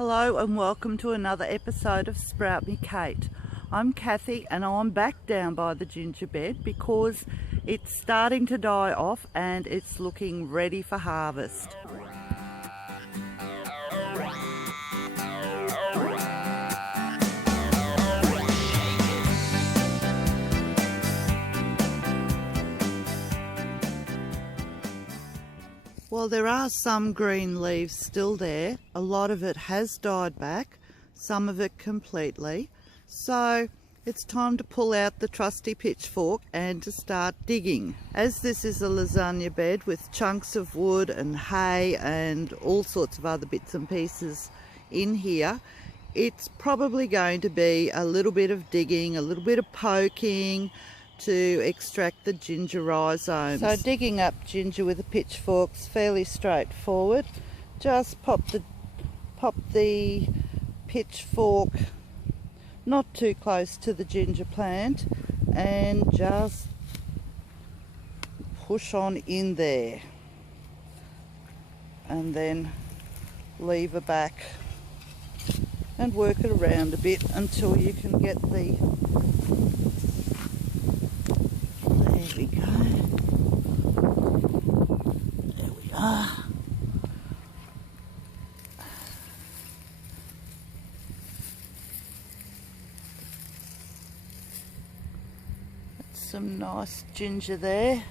Hello and welcome to another episode of Sprout Me Kate. I'm Kathy and I'm back down by the ginger bed because it's starting to die off and it's looking ready for harvest. Well, there are some green leaves still there. A lot of it has died back, some of it completely. So it's time to pull out the trusty pitchfork and to start digging. As this is a lasagna bed with chunks of wood and hay and all sorts of other bits and pieces in here, it's probably going to be a little bit of digging, a little bit of poking, to extract the ginger rhizomes. So digging up ginger with a pitchfork's fairly straightforward. Just pop the pitchfork not too close to the ginger plant and just push on in there and then lever back and work it around a bit until you can get the There we go. There we are. That's some nice ginger there.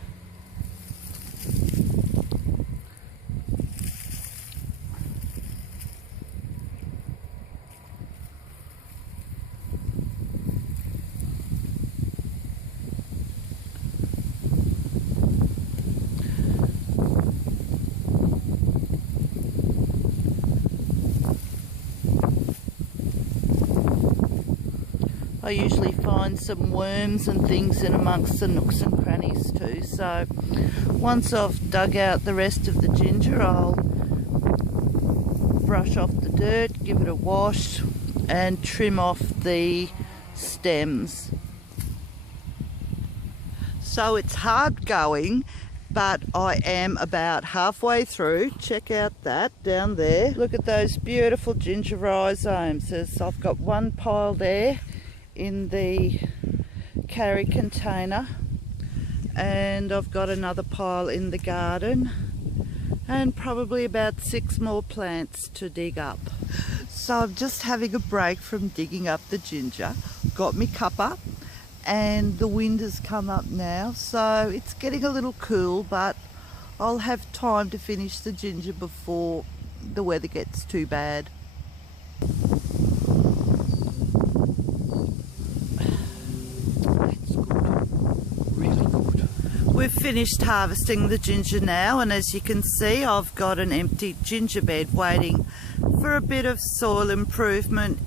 I usually find some worms and things in amongst the nooks and crannies too, so once I've dug out the rest of the ginger, I'll brush off the dirt, give it a wash and trim off the stems. So it's hard going, but I am about halfway through. Check out that down there. Look at those beautiful ginger rhizomes. I've got one pile there in the carry container and I've got another pile in the garden and probably about 6 more plants to dig up. So I'm just having a break from digging up the ginger. Got me cuppa and the wind has come up now, so it's getting a little cool, but I'll have time to finish the ginger before the weather gets too bad. We've finished harvesting the ginger now, and as you can see I've got an empty ginger bed waiting for a bit of soil improvement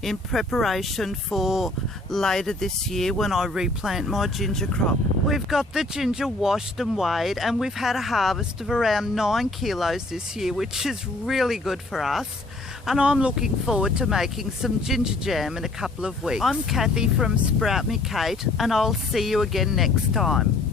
in preparation for later this year when I replant my ginger crop. We've got the ginger washed and weighed and we've had a harvest of around 9 kilos this year, which is really good for us, and I'm looking forward to making some ginger jam in a couple of weeks. I'm Kathy from Sprout Me Kate and I'll see you again next time.